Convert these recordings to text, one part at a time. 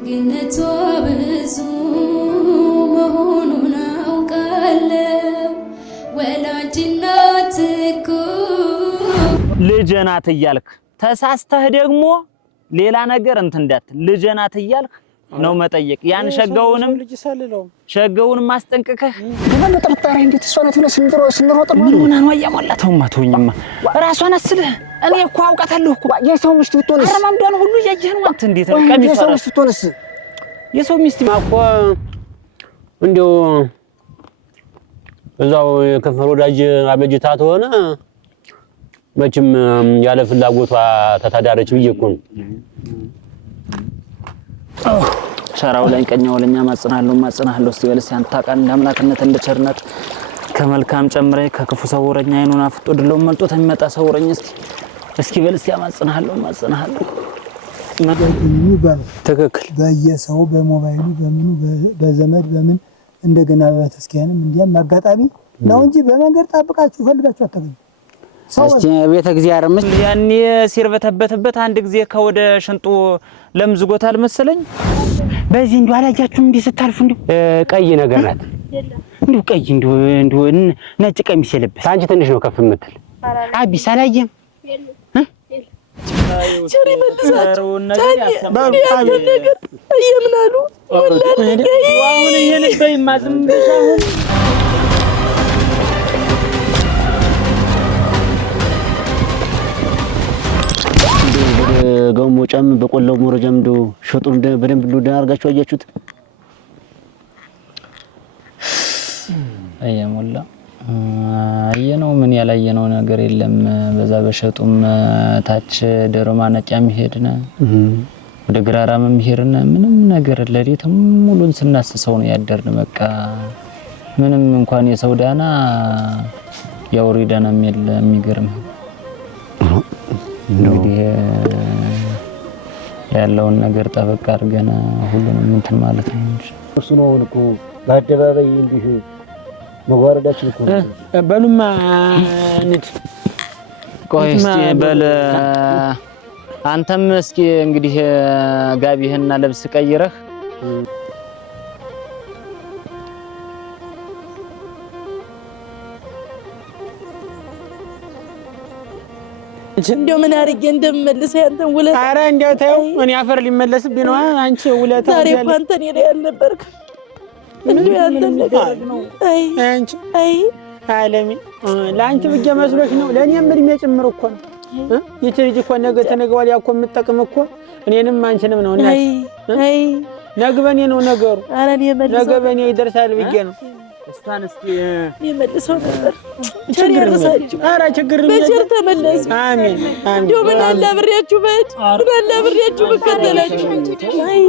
ደግነቷ ብዙ መሆኑን አውቃለሁ ወላጅ እናት እኮ ልጄ ናት እያልክ ተሳስተህ ደግሞ ሌላ ነገር እንትን እንዳትል ልጄ ናት እያልክ ነው መጠየቅ ያን ሸገውንም ማስጠንቀቅህ ምን ተጠርጣሪ እንዴት እሷ ናት ብለህ ስንሮጥ ነው ምን ነው ያሟላተው ማቶኝማ ራሷን አስልህ እኔ እኮ አውቃታለሁ እኮ የሰው ሚስት ብትሆንስ አረማምዳን ሁሉ ያየህ ነው አንተ እንዴት ነው ቀሚስ የሰው ሚስት ብትሆንስ የሰው ሚስት ማኮ እንደው እዛው የከፈል ወዳጅ አበጅታት ሆነ መቼም ያለ ፍላጎቷ ተታዳረች ብዬ እኮ ነው ሸራው ላይ ቀኛው ለኛ ማጽናለሁ እስቲ በለስ ያንተ ቃል ለአምላክነት እንደቸርነት ከመልካም ጨምሬ ከክፉ ሰውረኛ አይኑን አፍጦ ድለው መልጦት የሚመጣ ሰውረኝ እስኪ በለስ ያማጽናለሁ የሚባል ትክክል በየሰው በሞባይሉ በምኑ በዘመድ በምን እንደገና በተስኪያንም እንዲያም አጋጣሚ ነው እንጂ በመንገድ ጣብቃችሁ ፈልጋችሁ አታገኙ እስቲ ቤተ እግዚአብሔር ምስል ያኔ ሲርበተበተበት አንድ ጊዜ ከወደ ሽንጡ ለምዝጎታል መሰለኝ በዚህ እንዴ አላጃችሁም እንዴ ስታልፉ እንዴ ቀይ ነገር ናት እንዴ ቀይ እንዴ ነጭ ቀሚስ የለበሰ አንቺ ትንሽ ነው ከፍ የምትል አቢስ አላየም ቸሪ መልሳችሁ ነገር እየምናሉ አሁን ይሄን በይማዝም በሻሁን ገሞ ጫም በቆላው ሞረጃም ዶ ሸጡን በደንብ ዶ አርጋችሁ አያችሁት አየሞላ አየነው ምን ያላየነው ነገር የለም በዛ በሸጡም ታች ደሮማ ነጫም ይሄድና ወደ ግራራም ይሄድና ምንም ነገር ለዲተም ሙሉን ስናስሰው ነው ያደርን በቃ ምንም እንኳን የሰው ዳና ያውሪ ዳናም የለም የሚገርም እንግዲህ ያለውን ነገር ጠበቅ አድርገና ሁሉንም እንትን ማለት ነው እንጂ እሱ ነው እኮ በአደባባይ እንዲህ መዋረዳችን እኮ በሉማ እንት ቆይ እስቲ በል አንተም እስኪ እንግዲህ ጋቢህና ልብስ ቀይረህ እንደው ምን አርጌ እንደምመልሰው ያንተን ውለታ አረ እንደው ተው እኔ አፈር ሊመለስብኝ ነው አንቺ ውለታ ዛሬ እኮ አንተ እኔ ላይ ያልነበርክ እንደው ያንተን ነገር ነው አይ አንቺ አይ አለሚ ለአንቺ ብቻ መስሎሽ ነው ለኔም እድሜ ጭምር እኮ ነው ይቺ ልጅ እኮ ነገ ተነገ ወዲያ እኮ የምትጠቅም እኮ እኔንም አንቺንም ነው እና አይ ነገ በኔ ነው ነገሩ አረ እኔ መልሰው ነገ በኔ ይደርሳል ብዬ ነው እስታን እስቲ ይመልሰው ነበር ችግር ነው አረ ችግር ነው በጀር ተመለስ አሜን እንደው ምን አለ አብሬያችሁ በእድ ምን አለ አብሬያችሁ በከተላችሁ አይ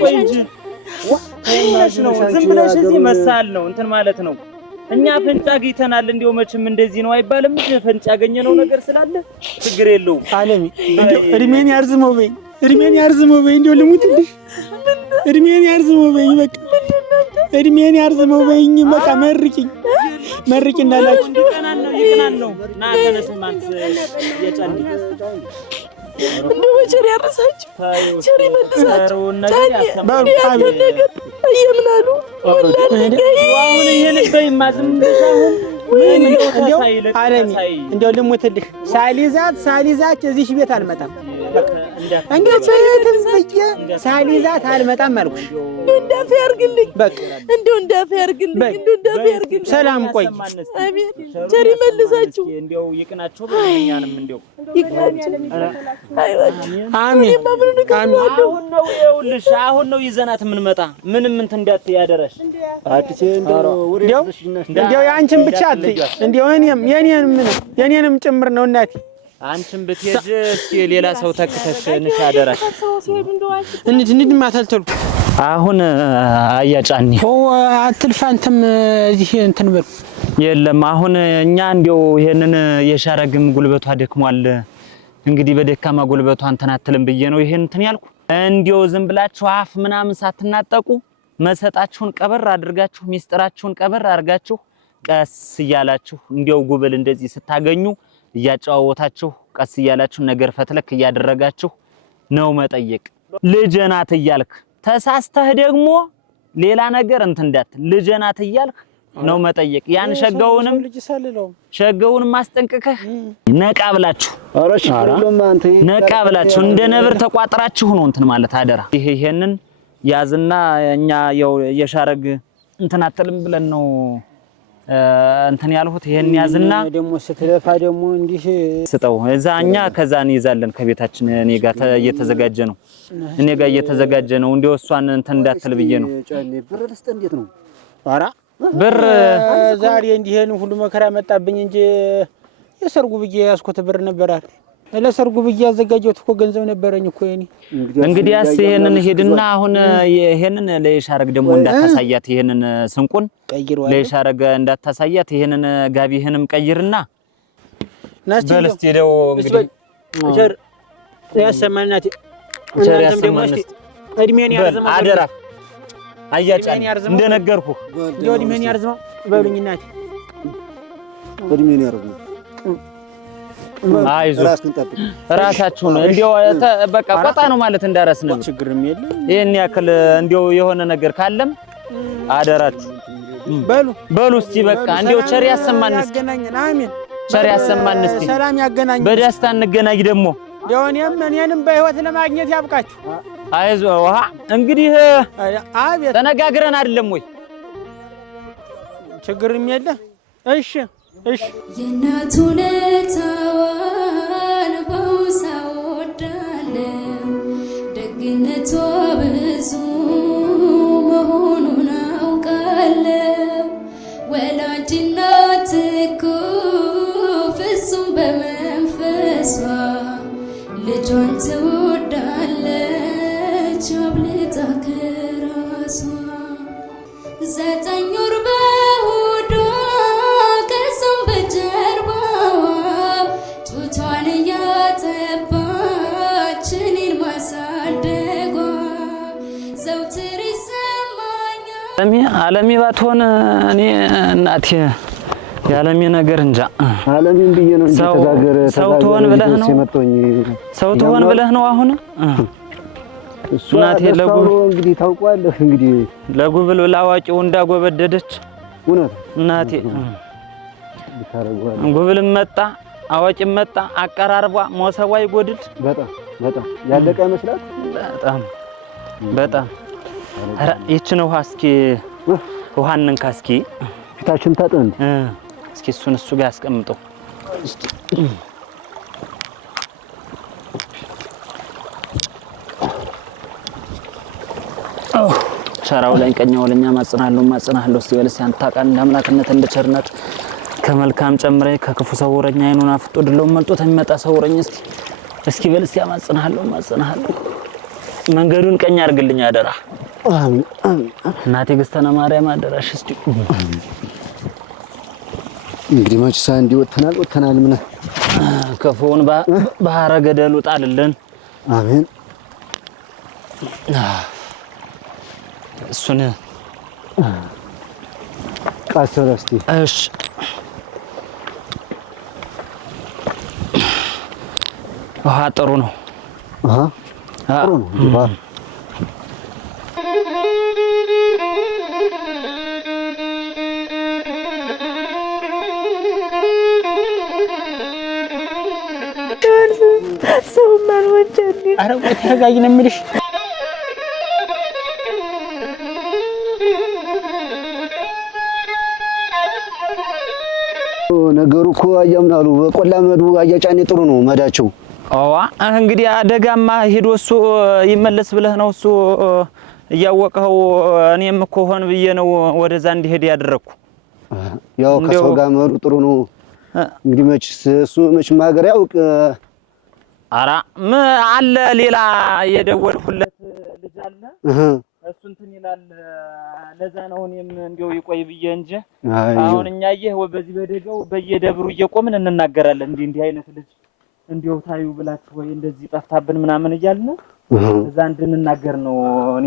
ቆይ እንጂ ነው ዝም ብለሽ እዚህ መሳል ነው እንትን ማለት ነው እኛ ፈንጫ አግኝተናል እንደው መቼም እንደዚህ ነው አይባልም ፈንጫ ያገኘነው ነገር ስላለ ችግር የለውም አለሚ እንደው እድሜን ያርዝመው በይ እንደው ልሙትልሽ እድሜን ያርዝመው በይ በቃ እድሜን ያርዝመው በይኝ በቃ መርቂ እንዳላችሁ ይቀናል ነው ና ተነስማንት የጫን እንደው በቸር ያረሳችሁ ቸር ይመልሳችሁ ባሉ አሜን እየምናሉ አሁን ይሄን በይማዝም በሻሁን እንደው ልሙትልሽ ሳሊዛት እዚህ ቤት አልመጣም እንደው በየትም ብዬ ሳሊዛት አልመጣም አልኩሽ እንዳፈ ያርግልኝ በቃ እንደው እንዳፈ ያርግልኝ ሰላም ቆይ አሜን ቸር ይመልሳችሁ እንደው ይቅናቸው በእኛንም እንደው ይቅናችሁ አሜን አሁን ነው ይዘናት የምንመጣ ምንም እንትን እንዳት ያደረሽ አጥቼ እንደው ያንቺን ብቻ አትይ እንደው የኔንም ጭምር ነው እናቴ አንቺም ብትሄጂ እስኪ ሌላ ሰው ተክተሽ ንሽ አደረሽ እንድ ማተልተሉ አሁን አያጫኒ አትልፋ አንተም እዚህ እንትን በል የለም አሁን እኛ እንደው ይሄንን የሻረግም ጉልበቷ ደክሟል እንግዲህ በደካማ ጉልበቷ እንትን አትልም ብዬ ነው ይሄን እንትን ያልኩ እንደው ዝም ብላችሁ አፍ ምናምን ሳትናጠቁ መሰጣችሁን ቀበር አድርጋችሁ ሚስጥራችሁን ቀበር አድርጋችሁ ቀስ እያላችሁ እንደው ጉብል እንደዚህ ስታገኙ እያጫወታችሁ ቀስ እያላችሁ ነገር ፈትለክ እያደረጋችሁ ነው መጠየቅ ልጄ ናት እያልክ ተሳስተህ ደግሞ ሌላ ነገር እንትን እንዳትል ልጄ ናት እያልክ ነው መጠየቅ። ያን ሸገውንም ማስጠንቀቅህ ነቃ ብላችሁ ነቃ ብላችሁ እንደ ነብር ተቋጥራችሁ ነው እንትን ማለት አደራ። ይሄንን ያዝና እኛ ያው የሻረግ እንትን አትልም ብለን ነው እንትን ያልሁት። ይሄን ያዝና ደግሞ ስትለፋ ደግሞ እንዲህ ስጠው። እዛኛ ከዛ እንይዛለን ከቤታችን እኔ ጋር እየተዘጋጀ ነው። እኔ ጋር እየተዘጋጀ ነው። እንደው እሷን እንትን እንዳትል ብዬ ነው። ብር ልስጥ እንዴት ነው? ኧረ ብር ዛሬ እንዲህን ሁሉ መከራ መጣብኝ እንጂ የሰርጉ ብዬ ያስኮት ብር ነበር አይደል? ለሰርጉ ብዬ ያዘጋጀሁት እኮ ገንዘብ ነበረኝ እኮ የኔ። እንግዲያስ ይሄንን ሄድና አሁን ይሄንን ለሻረግ ደግሞ እንዳታሳያት። ይሄንን ስንቁን ለሻረግ እንዳታሳያት። ይሄንን ጋቢህንም ቀይርና በልስት ሄደው እንግዲህ ቸር ያሰማናት ቸር ያሰማናት እድሜን ያርዝማ አደራ። አያጫን እንደነገርኩህ እድሜን ያርዝማ በሉኝ እናቴ እድሜን ያርዝማ። አይዞህ ራሳችሁ ነው እንዴው በቃ ቆጣ ነው ማለት እንዳራስ ነው። ችግርም የለም። ይሄን ያክል እንዴው የሆነ ነገር ካለም አደራችሁ በሉ እስቲ በቃ እንዴው ቸር ያሰማን። ያገናኘን አሜን። ቸር ያሰማን። እስቲ ሰላም ያገናኘን። በደስታ እንገናኝ ደግሞ እኔንም በህይወት ለማግኘት ያብቃችሁ። አይዞህ ውሃ እንግዲህ አቤት ተነጋግረን አይደለም ወይ? ችግርም የለም። እሺ የእናቱን ተዋን በውሳው ወዳለው ደግነቷ ብዙ መሆኑን አውቃለሁ። ወላጅ እናት እኮ ፍጹም በመንፈሷ ልጇን ትወዳለች አብልጣ ከራሷ። 9 ወር በሆዷ ከዛም በጀርባዋ ጡቷን እያጠባች እኔን ማሳደጓ ዘውትር ይሰማኛል። አለሜ ባትሆን እኔ እናቴ ያለሜ ነገር እንጃ። አለሜን ብዬ ነው እንጂ ተጋገረ ሰው ትሆን ብለህ ነው ሰው ትሆን ብለህ ነው አሁን እናቴ ለጉብ እንግዲህ ታውቋለህ እንግዲህ ለጉብል ላዋቂው እንዳጎበደደች እውነት እናቴ ብታረጋው ጉብልም መጣ አዋቂም መጣ አቀራርቧ ሞሰቧ ይጎድል። በጣም ያለቀ መስራት በጣም ኧረ ይችን ውሃ እስኪ ውሃንን ካስኪ ፊታችን ታጠን እስኪ እሱ ጋር ያስቀምጠው እስቲ ሸራው ላይ ቀኛው ለኛ ማጽናለሁ እስቲ ወለስ ያንተ ታቃን ለአምላክነት እንደ ቸርነት ከመልካም ጨምሬ ከክፉ ሰውረኛ አይኑን አፍጦ ድለው መልጦት የሚመጣ ሰውረኝ እስኪ በልስ ያማጽናለሁ መንገዱን ቀኝ አድርግልኝ አደራ። አሜን እናቴ ግስተና ማርያም አደራሽ እስቲ እንግዲህ ማችሳ ወተናል ምን ከፎን ባህረ ገደሉ ጣልልን። አሜን እሱን ቃሰረስቲ እሺ ውሃ ጥሩ ነው። ጥሩ ነው ውሃ ሰው ማልወጀኒ ኧረ ቆይ ተረጋጊ ነው የምልሽ። ነገሩ እኮ አያምናሉ በቆላ መዱ አያጫኔ ጥሩ ነው መዳቸው። እንግዲህ አደጋማ ሄዶ እሱ ይመለስ ብለህ ነው እሱ እያወቀው። እኔም እኮ ሆን ብዬ ነው ወደዛ እንዲሄድ ያደረኩ። ያው ከሰው ጋር መዱ ጥሩ ነው እንግዲህ እሱ ማገር ያውቅ። ኧረ አለ ሌላ የደወልኩለት ልጅ አለ እሱ እንትን ይላል። ለዛ ነው እኔም እንዲያው ይቆይ ብዬ እንጂ አሁን እኛ በዚህ በደጋው በየደብሩ እየቆምን እንናገራለን። እንዲህ አይነት ልጅ እንዲያው ታዩ ብላችሁ ወይ እንደዚህ ጠፍታብን ምናምን እያልን እዛ እንድንናገር ነው እኔ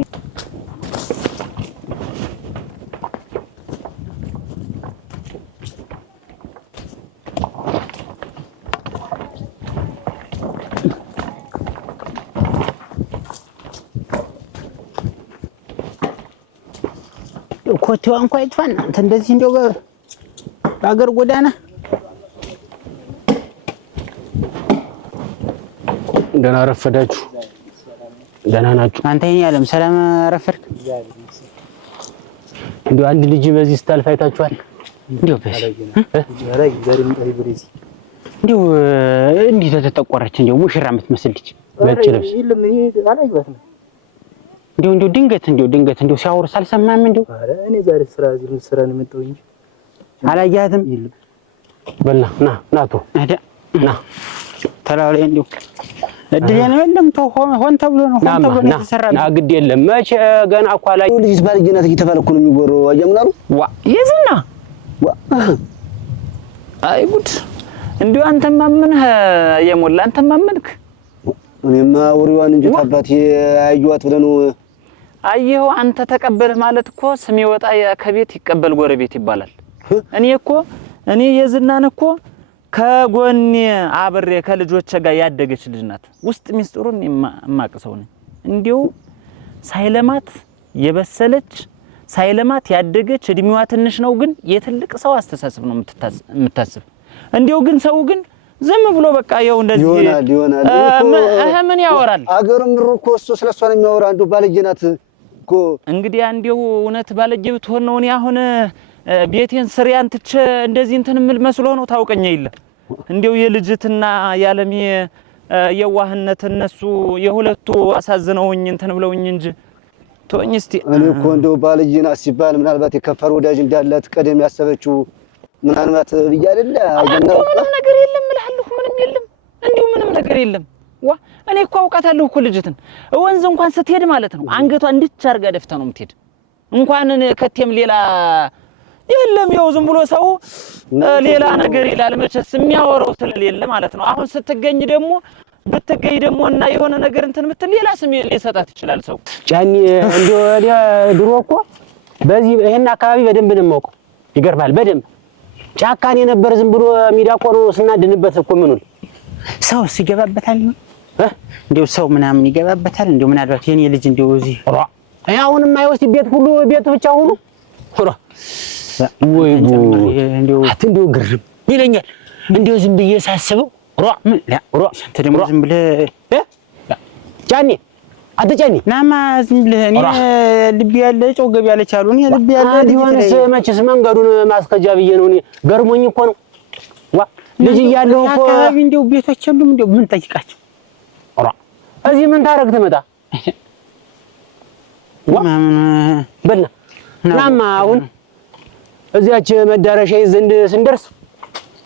ኮቴዋ እንኳን ይጥፋና አንተ እንደዚህ እንደው በአገር ጎዳና ደህና ረፈዳችሁ። ደህና ናችሁ? አንተ ይሄን ያለም ሰላም ረፈድክ? እንደው አንድ ልጅ በዚህ ስታልፍ አይታችኋል? እንደው እንደው እንዲህ ተጠቆረች እንደው ሙሽራ የምትመስል ልጅ ነጭ ልብስ እንደው ድንገት እንደው ሲያወሩ ሳልሰማም እንደው እኔ ዛሬ ስራ ነው የመጣው እንጂ አላያትም። በልና ናቶ ና ተላው ላይ እንደው እድል ነው የለም ሆን ተብሎ ነው የተሰራ ና ግድ የለም መቼ ገና እኮ ላይ ልጅ ባልጅነት እየተባለ እኮ ነው የሚወራው። አየምናሩ ዋ የዝና ዋ አይ ጉድ እንዲሁ አንተማ ምን የሞላ አንተማ ምንክ እኔማ ወሬዋን እንጂ ታባቴ አዩዋት ብለህ ነው። አየሁ አንተ ተቀበልህ ማለት እኮ ስም ይወጣ ከቤት ይቀበል ጎረቤት ይባላል። እኔ የዝናን እኮ ከጎኔ አብሬ ከልጆቼ ጋር ያደገች ልጅ ናት። ውስጥ ሚስጥሩን የማቅ ሰው ነኝ። እንዲሁ ሳይለማት የበሰለች ሳይለማት ያደገች እድሜዋ ትንሽ ነው፣ ግን የትልቅ ሰው አስተሳሰብ ነው የምታስብ። እንዲሁ ግን ሰው ግን ዝም ብሎ በቃ ያው እንደዚህ ይሆናል ምን ያወራል? አገሩም እኮ እሱ ስለሷ ነው የሚያወራ። አንዱ ባለጌ ናት እኮ እንግዲህ እንዲሁ እውነት ባለጌ ብትሆን ነው እኔ አሁን ቤቴን ስሪያን ትቼ እንደዚህ እንትን ምል መስሎ ነው ታውቀኛ ይለ እንዲሁ የልጅትና ያለሚ የዋህነት እነሱ የሁለቱ አሳዝነውኝ እንትን ብለውኝ እንጂ ተወኝ እስቲ። እኔ እኮ እንደው ባለጌ ናት ሲባል ምናልባት የከፈር ወዳጅ እንዳላት ቀደም ያሰበችው ምናልባት ብዬ አይደለ አጀንዳው ምንም ነገር የለም እልሃለሁ። ምንም የለም እንዲሁ ምንም ነገር የለም። ዋ እኔ እኮ አውቃታለሁ እኮ ልጅትን ወንዝ እንኳን ስትሄድ ማለት ነው አንገቷ እንድች አርጋ ደፍታ ነው የምትሄድ። እንኳን ከቴም ሌላ የለም ያው ዝም ብሎ ሰው ሌላ ነገር ይላል መቼስ የሚያወራው ስለሌለ ማለት ነው። አሁን ስትገኝ ደግሞ ብትገኝ ደግሞ እና የሆነ ነገር እንትን ምትል ሌላ ስም ሊሰጣት ይችላል ሰው። ጫኒ እንደው ድሮ እኮ በዚህ ይሄን አካባቢ በደንብ ነው የማውቀው። ይገርማል በደንብ ጫካን የነበር ዝም ብሎ ሚዳቆ ነው ስናድንበት እኮ ምኑን ሰው ሲገባበታል እንደው ሰው ምናምን ይገባበታል። እንደው ምናልባት የኔ ልጅ እንደው እዚህ አሁንም አይወስድ ቤት ሁሉ ቤት ብቻ ሁሉ ወይ እንደው እንደው ግርም ይለኛል። እንደው ዝም ብዬ ሳስበው አንተ ደግሞ ዝም ብለህ ጫኒ አንተ ጫኒ ናማ ዝም ብለህ እኔ ልብ ያለ ጨው ገብ ያለች አሉ። እኔ ልብ ያለ ሊሆንስ መቼስ መንገዱን ማስከጃ ብዬ ነው። እኔ ገርሞኝ እኮ ነው። ዋ ልጅ እያለሁ እኮ አካባቢ እንደው ቤቶች ሁሉም እንደው ምን ጠይቃቸው እዚህ ምን ታረግ ትመጣ ማምን በልና ናማ አሁን እዚያች መዳረሻ ዘንድ ስንደርስ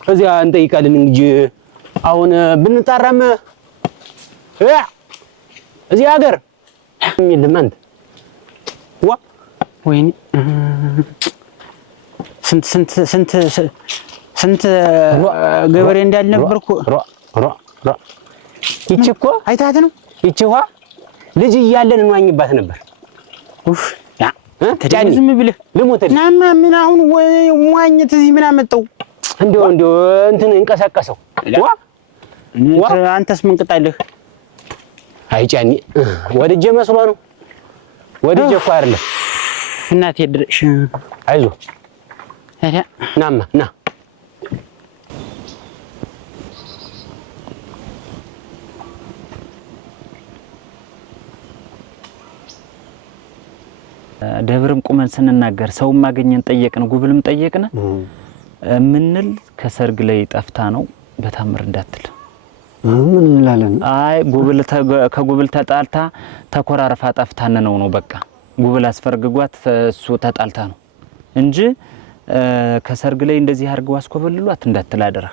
እዚያ እንጠይቃለን እንጂ አሁን ብንጣራም እዚህ ሀገር የለም። አንተ ዋ ወይኔ ስንት ገበሬ እንዳልነበርኩ ይቺ እኮ አይታት ነው። ይቺ ውሃ ልጅ እያለን እንዋኝባት ነበር። ኡፍ ተዳኒ ዝም ብለህ ልሞት ናማ ምን አሁን ዋኝት እዚህ ምን አመጣው? እንደው እንትን እንቀሳቀሰው ዋ አንተስ ምን ቅጣለህ? አይ ጫኒ ወድጄ መስሎ ነው። ወድጄ እኮ አይደለም እናቴ ድረሽ አይዞ አዳ ናማ ና ደብርም ቁመን ስንናገር ሰውም ማገኘን ጠየቅን ጉብልም ጠየቅን ምንል ከሰርግ ላይ ጠፍታ ነው በታምር እንዳትል ምን እንላለን? አይ ጉብል ከጉብል ተጣልታ ተኮራርፋ ጠፍታን ነው በቃ ጉብል አስፈርግጓት እሱ ተጣልታ ነው እንጂ ከሰርግ ላይ እንደዚህ አርገው አስኮበልሏት እንዳትል አደራ።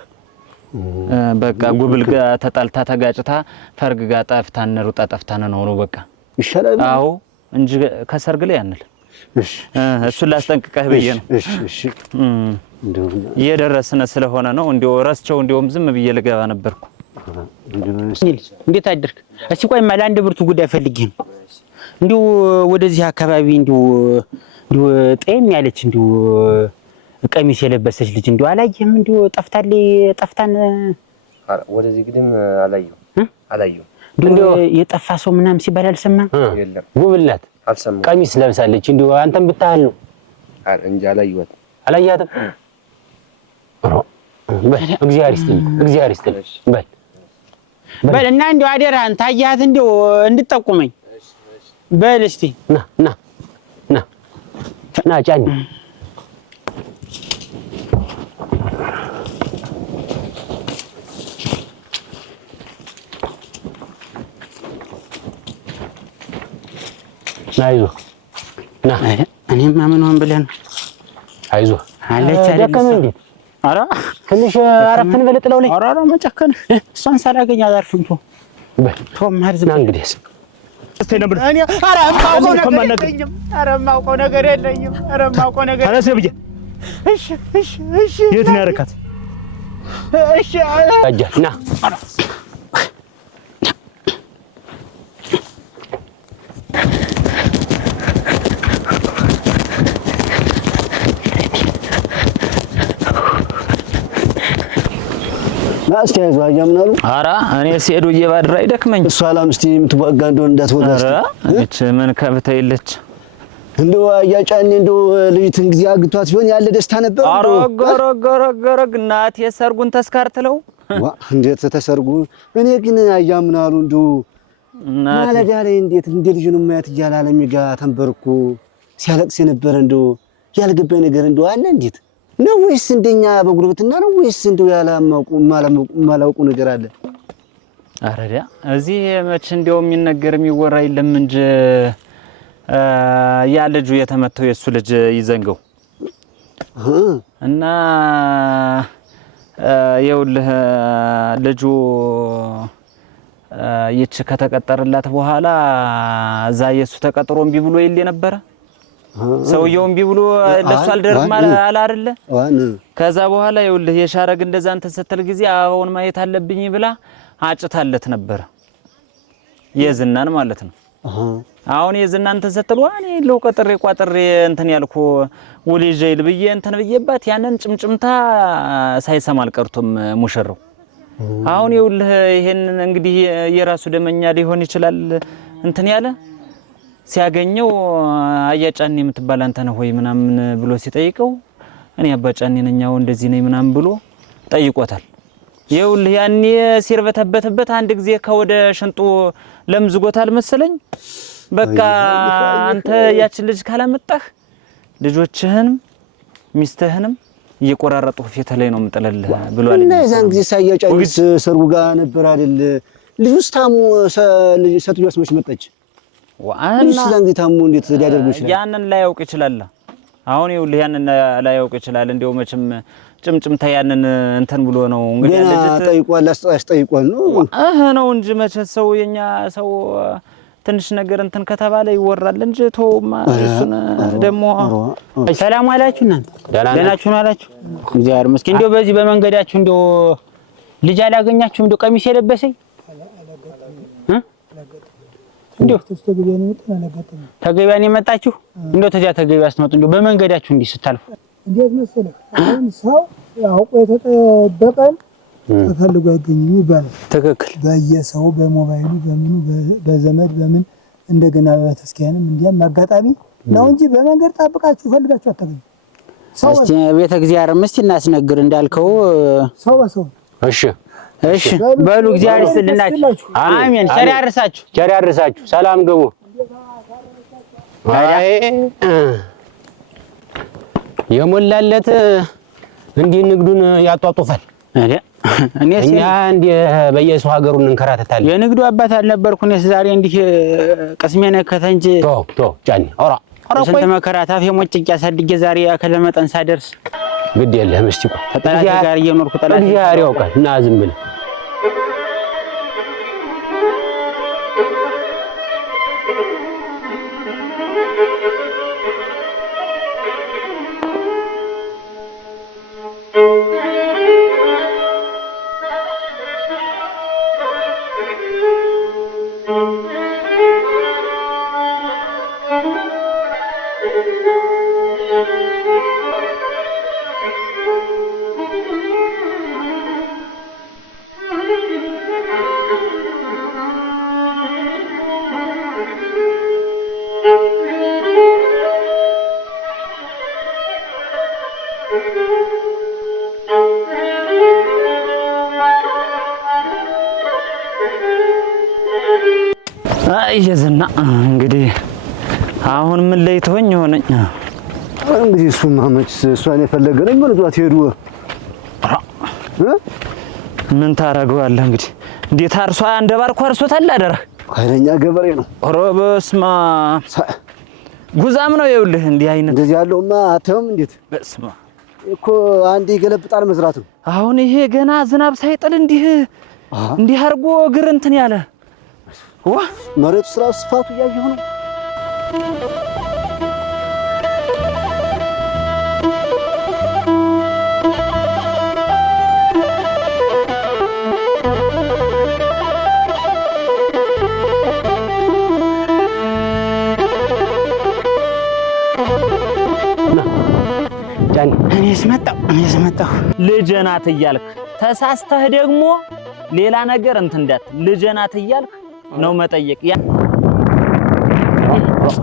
በቃ ጉብል ጋር ተጣልታ ተጋጭታ ፈርግ ጋር ጠፍታን ሩጣ ጠፍታን ነው በቃ ይሻላል። አዎ እንጂ ከሰርግ ላይ አንል። እሺ እሱ ላስጠንቅቀህ ብዬ ነው። እሺ እየደረስን ስለሆነ ነው። እንዴው ረስቸው እንዴውም ዝም ብዬ ልገባ ነበርኩ። እንዴት አደርክ? እስቲ ቆይማ ለአንድ ብርቱ ጉዳይ ፈልጌ ነው። እንዴው ወደዚህ አካባቢ እንዴው ጤም ያለች እንዴው ቀሚስ የለበሰች ልጅ እንዴው አላየህም? እንዴው ጠፍታን ወደዚህ ግድም አላየሁ እንዴው የጠፋ ሰው ምናምን ሲባል አልሰማም? የለም ጉብል ናት አልሰማም። ቀሚስ ለብሳለች እንዴው አንተም ብታህል ነው እንጂ አላየኋትም። አላያትም? በል እግዚአብሔር ይስጥልኝ በል እና እንደው አደራህን ታያት እንደው እንድትጠቁመኝ በል እስቲ ና ጫኝ አይዞህ ና እኔማ ምን ሆን ብለህ ነው? አይዞህ አለች አይደል? ደከመህ እንዴት? ኧረ ትንሽ አረፍን በለጥለው ላይ ኧረ መጨከን እሷን ሳላገኝ አላርፍም። ቶም ማርዝና እንግዲህስ የማውቀው ነገር የለኝም። እሺ የት ነው ያደረካት? እሺ ና ማስተያየቱ አያምናሉ። ኧረ እኔ ሲሄዱ እየባድር አይደክመኝ። እሷ ላምስቲ የምትዋጋ እንደው እንዳትወጋስ። ኧረ እች ምን ከብታ የለች እንደው አያጫኔ እንደው ልጅትን ጊዜ አግቷት ቢሆን ያለ ደስታ ነበር። አረገረገረገረግ እናቴ የሰርጉን ተስካር ትለው እንዴት ተሰርጉ። እኔ ግን አያምናሉ እንደው ማለዳ ላይ እንዴት እንደ ልጅ ነው ማየት እያለ ሚጋ ተንበርኩ ሲያለቅስ የነበረ እንደው ያልገባኝ ነገር እንደው አለ እንዴት ነው ወይስ እንደኛ በጉርብትና ነው ወይስ እንደው ማላውቁ ነገር አለ? አረዳ እዚህ መች እንደው የሚነገር የሚወራ የለም እንጂ ያ ልጁ የተመተው የሱ ልጅ ይዘንገው እና ይኸውልህ ልጁ ይች ከተቀጠረላት በኋላ እዛ የሱ ተቀጥሮ እምቢ ብሎ ይል የነበረ ሰውየው እምቢ ብሎ ለሱ አልደርም አለ አይደለ? ከዛ በኋላ ይኸውልህ የሻረግ እንደዛ እንትን ስትል ጊዜ አሁን ማየት አለብኝ ብላ አጭታለት ነበር የዝናን ማለት ነው። አሁን የዝናን እንትን ስትል ዋኔ ለው ቀጥሬ ቋጥሬ እንትን ያልኩ ውል ይዤል ብዬ እንትን ብዬባት ያንን ጭምጭምታ ሳይሰማ አልቀርቶም ሙሽራው። አሁን ይኸውልህ ይሄን እንግዲህ የራሱ ደመኛ ሊሆን ይችላል እንትን ያለ ሲያገኘው አያጫኔ የምትባል አንተ ነህ ወይ ምናምን ብሎ ሲጠይቀው እኔ አባጫኔ ነኛው እንደዚህ ነኝ ምናምን ብሎ ጠይቆታል። ይኸውልህ ያኔ ሲርበተበተበት አንድ ጊዜ ከወደ ሽንጡ ለምዝጎታል መሰለኝ። በቃ አንተ ያችን ልጅ ካላመጣህ ልጆችህንም ሚስትህንም እየቆራረጡ ፊት ላይ ነው የምጥልልህ ብሏል። እና የዛን ጊዜ ሳያጫኔስ ሰርጉ ጋር ነበር አይደል? ልጁስ ታሙ ሴትዮዋስ መች መጣች? ዋና ዛን ጊዜ ታሙ እንዴት ሊያደርጉ ይችላል? ያንን ላያውቅ ይችላል። አሁን ይኸውልህ ያንን ላያውቅ ይችላል። እንደው መቼም ጭምጭምታ ያንን እንትን ብሎ ነው እንግዲህ ልጅት ጠይቋል አስጠይቋል ነው እንጂ መቼ ሰው የኛ ሰው ትንሽ ነገር እንትን ከተባለ ይወራል እንጂ ተውማ እሱን ደግሞ ሰላም አላችሁ እናንተ ደህና ናችሁ አላችሁ? እግዚአብሔር ይመስገን። እንደው በዚህ በመንገዳችሁ እንደው ልጅ አላገኛችሁም? እንደው ቀሚስ የለበሰኝ እንደው ተገቢያን የመጣችሁ እንደው ተዚያ ተገቢያ አስተመጡ እንደው በመንገዳችሁ እንዲህ ስታልፉ እንዴት መሰለህ አሁን ሰው ያውቆ የተጠበቀን ተፈልጎ አይገኝም ይባላል። ትክክል። በየሰው በሞባይሉ በምኑ በዘመድ በምን እንደገና በተስኪያንም እንዲያም አጋጣሚ ነው እንጂ በመንገድ ጣብቃችሁ ፈልጋችሁ አታገኙ። እስቲ ቤተ እግዚአብሔር ምስቲ እናስነግር እንዳልከው ሰው በሰው እሺ በሉ እግዚአብሔር ይስጥልናችሁ። አሜን። ቸር ያርሳችሁ። ሰላም ግቡ። አይ የሞላለት እንዲህ ንግዱን ያጧጡፋል። እኛ እንደ በየሰው ሀገሩ እንከራተታለን። የንግዱ አባት አልነበርኩ እኔስ ዛሬ እንዲህ ቅስሜ ነከተ እንጂ ቶ ጫኔ ኦራ ስንት መከራ ታፌ ሞጭቄ አሳድጌ ዛሬ ያከለ መጠን ሳደርስ ግድ የለህም። እስቲ ቆይ ተጠላቴ ጋር እየኖርኩ ጠላቴ እግዚአብሔር ያውቃል። እና ዝም ብለህ አየዝና እንግዲህ አሁን ምን ላይ ተወኝ ሆነኝ እንግዲህ እሱማ መች እሷን የፈለገ ነው መልሷት ሄዱ ምን ታረጋዋለህ እንግዲህ እንዴት አርሷ እንደባርኩ አርሶታል አደረ ኃይለኛ ገበሬ ነው ኧረ በስመ አብ ጉዛም ነው ይኸውልህ እንዲህ አይነት እንደዚህ ያለውማ አተውም እንዴት በስመ አብ እኮ አንዴ ይገለብጣል መዝራቱ አሁን ይሄ ገና ዝናብ ሳይጥል እንዲህ አርጎ እግር እንትን ያለ ዋ መሬቱ ስራ ስፋቱ ያየው ነው እኔስ መጣሁ ልጅ ናት እያልክ ተሳስተህ ደግሞ ሌላ ነገር እንትን እንዳት ልጅ ናት እያልክ ነው መጠየቅ ያ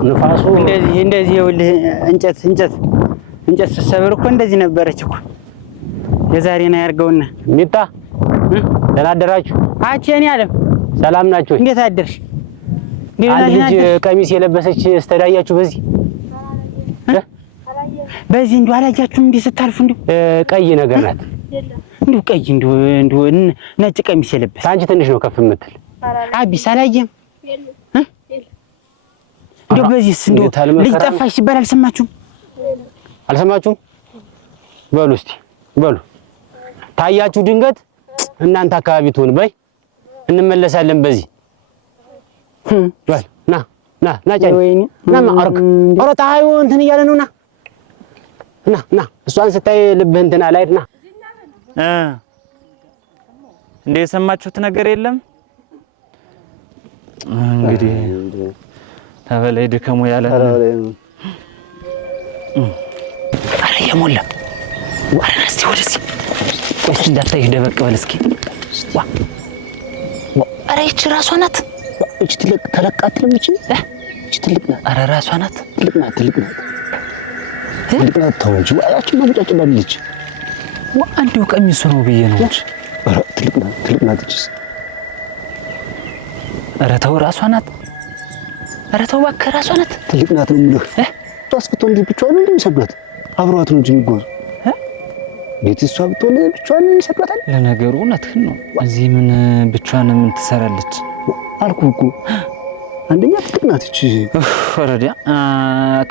ንፋሱ እንደዚህ ይኸውልህ እንጨት ስትሰብር እኮ እንደዚህ ነበረች እኮ የዛሬና ያርገውና ሚጣ ደህና አደራችሁ አቼ እኔ አለም ሰላም ናችሁ እንዴት አደርሽ አንድ ልጅ ቀሚስ የለበሰች ስተዳያችሁ በዚህ እንዴ አላያችሁም እንዴ ስታልፉ እንዴ ቀይ ነገር ናት እንዴ ቀይ እንዴ ነጭ ቀሚስ የለበሰ አንቺ ትንሽ ነው ከፍ የምትል አቢስ አላየም እንዴ በዚህስ እንዴ ልጅ ጠፋሽ ሲባል አልሰማችሁም በሉ እስቲ በሉ ታያችሁ ድንገት እናንተ አካባቢ ትሆን በይ እንመለሳለን በዚህ በል ና ጫኝ ና ማርክ ኧረ ታዩ እንትን እያለ ነውና ና እሷን ስታይ ልብህ እንትን አላይድና እንደ የሰማችሁት ነገር የለም እንግዲህ ተበላይ ድከሙ ያለ አረ የሞላ ወራና እስቲ ወደዚህ ቆይ እንዳታይ ደበቅ በል እስኪ ዋ አረ እቺ ራሷ ናት እቺ ተለቃት ነው እቺ ትልቅ ናት አረ ራሷ ናት ትልቅ ናት ተውጂ አያችሁ ማብጫጭ ባልልጅ አንዴው ቀሚሱ ነው ብዬ ነው እንጂ አረ ትልቅ ናት እቺ አረ ተው ራሷ ናት አረ ተው እባክህ ራሷ ናት ትልቅ ናት ነው የምልህ ታስፈቶ እንዴ ብቻዋን እንደሚሰዷት አብሯት ነው እንጂ የሚጓዙ ቤትሷ ብትሆን ብቻዋን ይሰዷታል ለነገሩ እውነትህን ነው እዚህ ምን ብቻዋን ምን ትሰራለች አልኩህ እኮ አንደኛ ትልቅ ናት እቺ ወረዲያ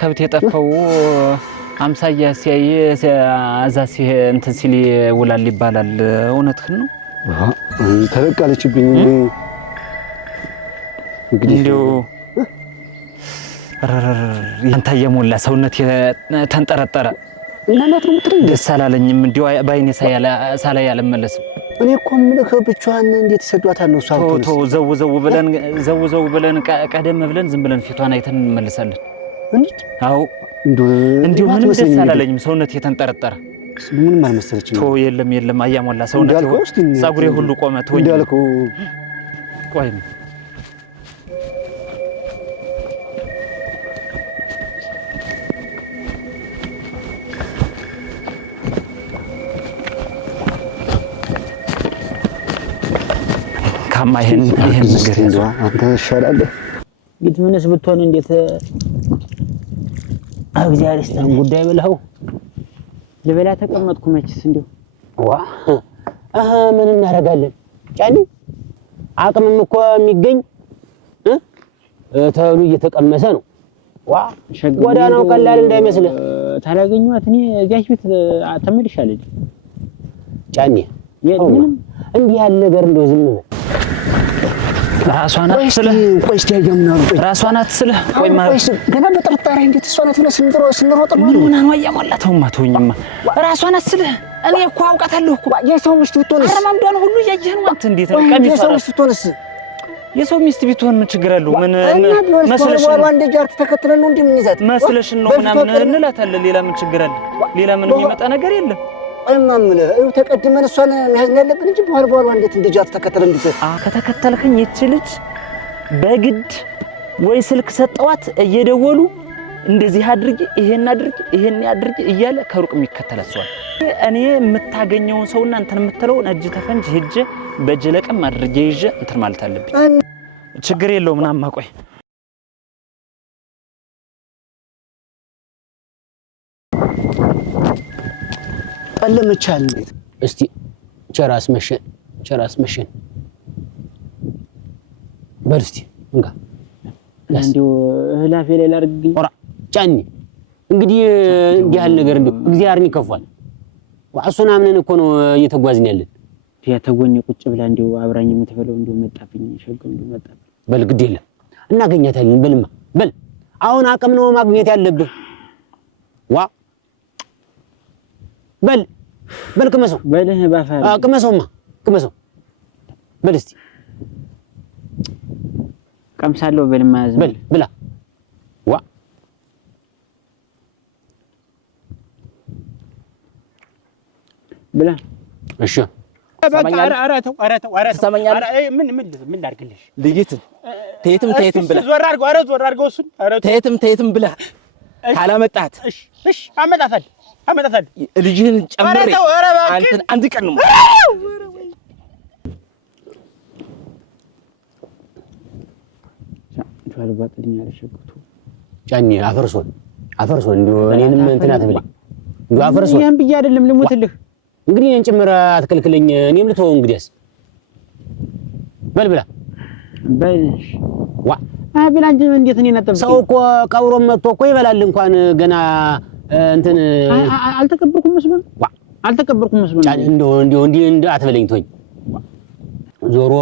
ከብት የጠፋው አምሳያ ሲያይ አዛሲ እንትን ሲል ውላል ይባላል እውነትህን ነው ተለቃለችብኝ እንግዲህ እንዴው ያንተ የሞላ ሰውነት ተንጠረጠረ እናት ነው የምትለኝ ደስ አላለኝም እንዴው ባይኔ ሳላይ አልመለስም እኔ እኮ ምልክ ብቻዋን እንዴት ይሰዷታል ነው ሳውቶ ቶ ዘው ብለን ቀደም ብለን ዝም ብለን ፊቷን አይተን እንመለሳለን እንዴት አው እንዴው ምንም ደስ አላለኝም ሰውነት የተንጠረጠረ ምንም አልመሰለችም ቶ የለም አያሞላ ሰውነት ጸጉሬ ሁሉ ቆመ ቶኝ እንዳልከው ቆይ ካማ ይሄን ነገር እንደው አንተ ሻላለህ እንግዲህ ምንስ ብትሆን እንዴት እግዚአብሔር ይስጥህ ጉዳይ ብለው ለበላ ተቀመጥኩ መችስ እንደው ዋ ምን እናደርጋለን ጫኒ አቅምም እኮ የሚገኝ ተሉ እየተቀመሰ ነው ዋ ጎዳናው ቀላል እንዳይመስልህ ታላገኘኋት እኔ እዚያች ቤት ተመልሻለሁ ጫኒ ምንም እንዲህ ያለ ነገር እንደው ዝም በል ራሷ ናት ስለ ቆይ እስቲ ያምናሉ ራሷ ናት ስለ ቆይ ቆይ ገና በጥርጣሬ እንዴት እሷ ናት ብለህ ስንሮጥ ምን ሆነ ነው ያሟላተውማ ተውኝማ ራሷ ናት ስለ እኔ እኮ አውቃታለሁ እኮ የሰው ሚስት ብትሆንስ አረማምዷን ሁሉ ያየህ ነው አንተ እንዴት ነው ቀሚሷ የሰው ሚስት ብትሆንስ የሰው ሚስት ቢትሆን ምን ችግር አለው ምን መስለሽ ነው አንድ ጃርት ተከትለን ነው እንደምንይዛት መስለሽ ነው ምናምን እንላታለን ሌላ ምን ችግር አለ ሌላ ምን የሚመጣ ነገር የለም እማምለ ተቀድመን እሷን መያዝ ያለብን እንጂ በኋላ እንዴት እንደጃት ተከተለን እንዴት ከተከተልከኝ እቺ ልጅ በግድ ወይ ስልክ ሰጠዋት እየደወሉ እንደዚህ አድርጊ ይሄን አድርጊ እያለ ከሩቅ የሚከተላት ሰው እኔ የምታገኘውን ሰውና እንትን የምትለውን እጅ ተፈንጅ ሄጄ በጀለቀም አድርጌ ይዤ እንትን ማለት አለብኝ ችግር የለውም ምናምን ቆይ ቀለመቻል እንዴት እስቲ ቸራስ መሸን በርስቲ እንጋ እንዴው ህላፊ ላይ ላርግኝ ኦራ ጫኒ እንግዲህ እንዲህ ያለ ነገር እንደው እግዚአብሔርን ይከፋል ዋሱና ምንን እኮ ነው እየተጓዝን ያለን ተጎኔ ቁጭ ብላ እንደው አብራኝ የምትበለው እንደው መጣብኝ ሸገው እንደው መጣብኝ በል ግድ የለም እናገኛታለን በልማ በል አሁን አቅም ነው ማግኘት ያለብህ ዋ በል ቅመሰው በልህ ባፋል ቅመሰው በል እስቲ ቀምሳለሁ በልማ ያዝ በል ብላ ዋ ብላ እሺ በቃ አራተው ትሰማኛለህ? ምን ላድርግልሽ ልይት ተየትም ብላ ዞር አድርገው እሱን ተየትም ብላ ካላመጣት እሺ አመጣታል ልጅህን ጨምሬ አንተን አንድ ቀን ነው ጫኒ አፈርሶን እንደው እኔንም እንትን አትበለኝ እንደው አፈርሶን ያን ብዬ አይደለም ልሞትልህ እንግዲህ እኔን ጭምር አትከልክለኝ እኔም ልተወው እንግዲያስ በል ብላ ዋ ብላ እንጂ እንዴት እኔ ነጠብኩ ሰው እኮ ቀብሮም መጥቶ እኮ ይበላል እንኳን ገና እንትን አልተቀበርኩም መስሎ ጫኒ እንደው እንዲህ አትበለኝ ተወኝ ዞሮ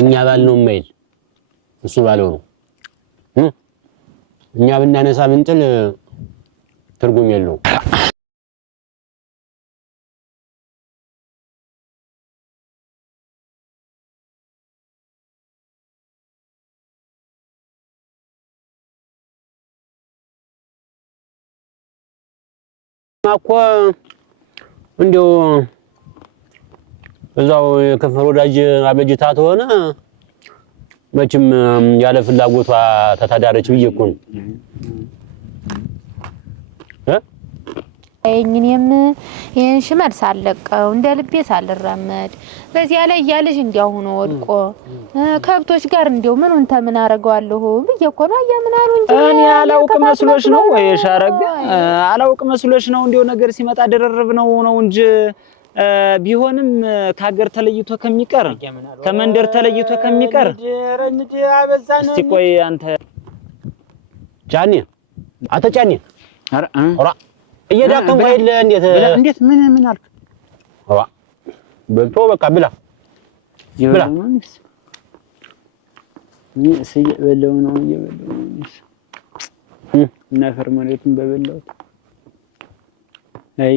እኛ ባል ነው የማይል እሱ ባለው ነው እኛ ብናነሳ ብንጥል ትርጉም የለው ማኮ እንደው እዛው የከፈል ወዳጅ አበጅታ ተሆነ መቼም ያለ ፍላጎቷ ተታዳረች ብዬ እኮ ነው እኔም ይሄን ሽመል ሳለቀው እንደ ልቤ ሳልራመድ በዚያ ላይ ያለሽ እንዲያው ሆኖ ወድቆ ከብቶች ጋር እንዲያው ምኑን ተምን አረጋለሁ ብዬ እኮ ነው ምን አሉ እንጂ እኔ አላውቅ መስሎሽ ነው ወይ ሻረግ አላውቅ መስሎሽ ነው እንዲያው ነገር ሲመጣ ደረረብ ነው እንጂ ቢሆንም ከሀገር ተለይቶ ከሚቀር ከመንደር ተለይቶ ከሚቀር እስቲ ቆይ አንተ ጫኒ አተጫኒ ኦራ እየዳከም አይደል እንዴት ምን አልክ ኦራ በልቶ በቃ ብላ እየበለው ነው እና ፈርማኔቱን በበላው አይ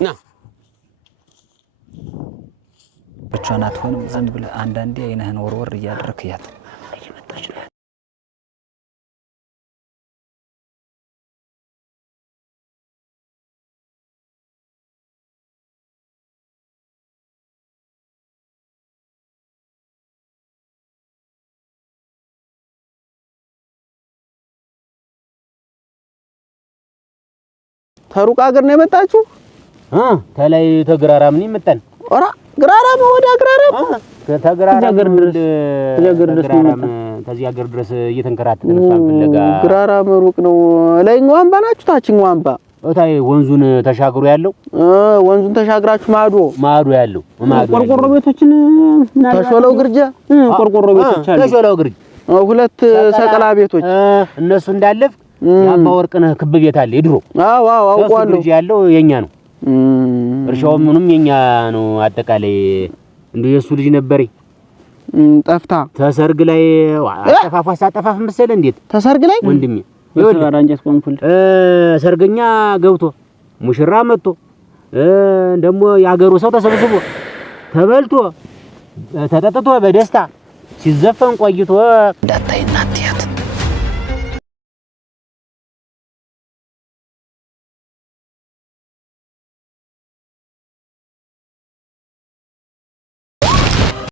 ና ብቻዋን አትሆንም ዝም ብለህ አንዳንዴ አይነህን ወርወር እያደረክ ያት እየመጣች ነው ተሩቅ ሀገር ነው የመጣችሁ ተላይ ተግራራም ነው የመጣን ኦራ ግራራም ወደ ግራራም ተግራራም ከዚህ ሀገር ድረስ እየተንከራተትን ፍለጋ ግራራም ሩቅ ነው ላይኛው አምባ ናችሁ ታችኛው አምባ እታይ ወንዙን ተሻግሮ ያለው ወንዙን ተሻግራችሁ ማዶ ያለው ቆርቆሮ ቤቶችን ተሾለው ግርጃ ቆርቆሮ ቤቶች አሉ ተሾለው ግርጃ ሁለት ሰቀላ ቤቶች እነሱ እንዳለፍ ያባ ወርቅነህ ክብ ቤት አለ ይድሮ አዎ አውቀዋለሁ ግርጃ ያለው የኛ ነው እርሻው ምኑም የኛ ነው አጠቃላይ እንደው የሱ ልጅ ነበር ጠፍታ ተሰርግ ላይ አጠፋፋ መሰለ እንዴት ተሰርግ ላይ ወንድሜ ወራንጀስ ቆንኩል ሰርገኛ ገብቶ ሙሽራ መጥቶ ደሞ ያገሩ ሰው ተሰብስቦ ተበልቶ ተጠጥቶ በደስታ ሲዘፈን ቆይቶ እንዳታይ እናትያት